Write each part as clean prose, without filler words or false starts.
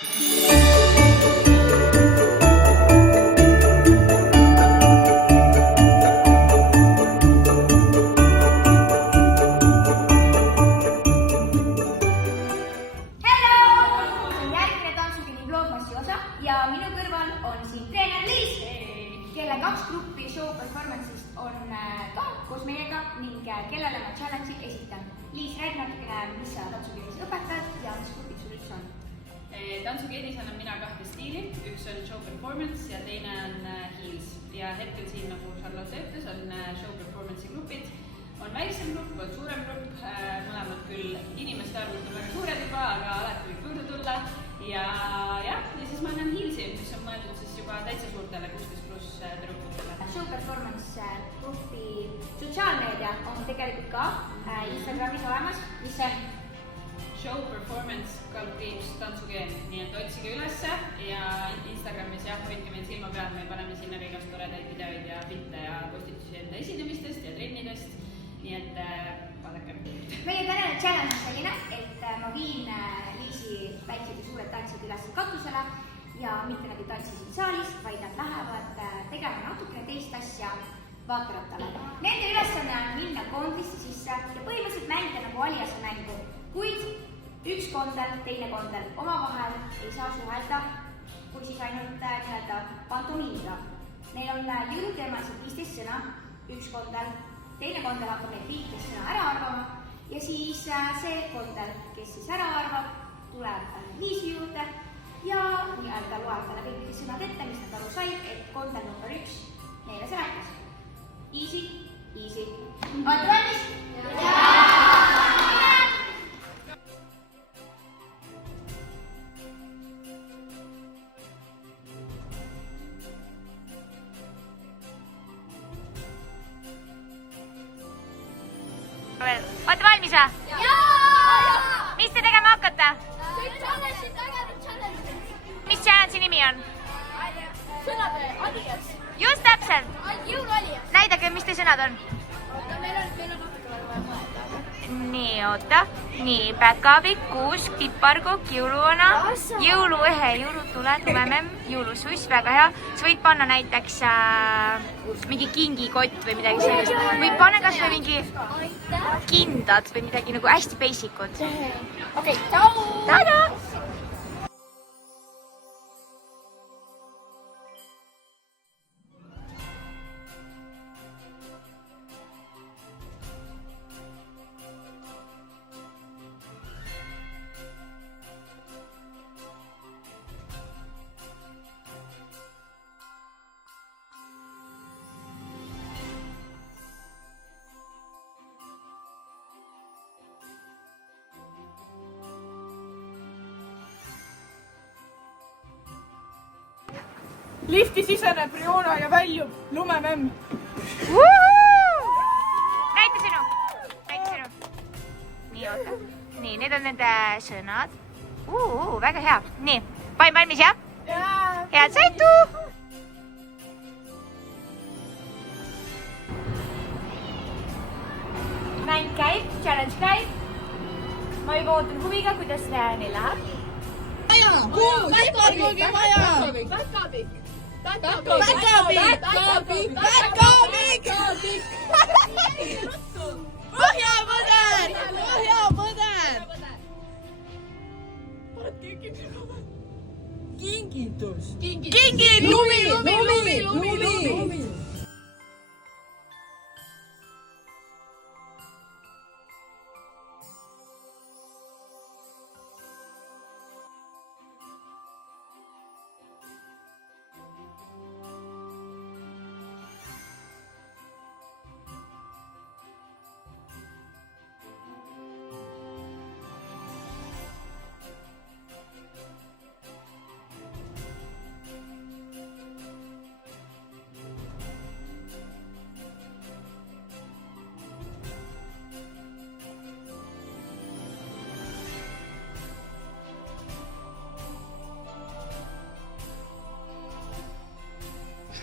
Ja minu kõrval on siin treener Liis, kelle 2 gruppi show performance'ist on ka koos meiega ning kellele ma challenge'i esitan. Liis, räägi natukene, mis sa tantsukeenis õpetad ja mis grupid sul üldse on? Tantsukeenis annan mina 2 stiili, üks on show performance ja teine on heels. Ja hetkel siin, nagu Charlotte ütles, on show performance'i grupid. On väiksem grupp, on suurem grupp, mõlemad küll inimeste arvult on väga suured juba, aga alati võib juurde tulla. Ja siis ma annan heelsi, mis on mõeldud siis juba täitsa suurtele 16+ tüdrukutele. Show performance grupi sotsiaalmeedia on tegelikult ka Instagramis olemas, mis on Show performance _ tantsukeen, nii et otsige ülesse ja Instagramis hoidke meid silma peal, me paneme sinna ka igast toredaid videoid ja pilte ja postitusi enda esinemistest ja trennidest, nii et vaadake. Meie tänane challenge on selline, et ma viin Liisi väiksed ja suured tantsijad üles katusele ja mitte nad ei tantsi siin saalis, vaid nad lähevad tegema natukene teist asja vaaterattale. Nende ülesanne on minna koondlisse sisse ja põhimõtteliselt mängida nagu aliase mängu, kuid üks kondel, teine kondel omavahel ei saa suhelda, kui siis ainult pantomiimiga. Neil on jõuteemalised 15 sõna, üks kondel, teine kondel hakkab neid 15 sõna ära arvama ja siis see kondel, kes siis ära arvab, tuleb Liisi juurde ja nii-öelda loeb talle kõik sõnad ette, mis nad aru said, et kondel number 1 neile seletas. Easy, easy. Olete valmis? Olete valmis või? Jaa! Mis te tegema hakkate? Mis challenge'i nimi on? Sõnade alijas. Just täpselt! Jõulualijas. Näidake, mis te sõnad on? Meil on natuke vaja mõelda. Nii, oota. Nii, päkapikk, kuusk, piparkukk, jõuluvana, jõuluõhe, jõulutule, tumememm, jõulususs, väga hea. Sa võid panna näiteks mingi kingikott või midagi sellist. Või panna kas või mingi kindad või midagi nagu hästi basic ud. Okei, tšau! Tada! Lifti siseneb Riona ja väljub lumememm. Näita sinu! Nii, oota. Nii, need on nende sõnad. Väga hea. Nii, panin valmis, jah? Head sõitu! Mäng käib, challenge käib. Ma juba ootan huviga, kuidas neil läheb. Kingitus. Lumi.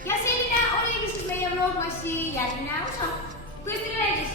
Ja selline oligi siis meie vlogmassi järgmine osa. Kuidas teile meeldis?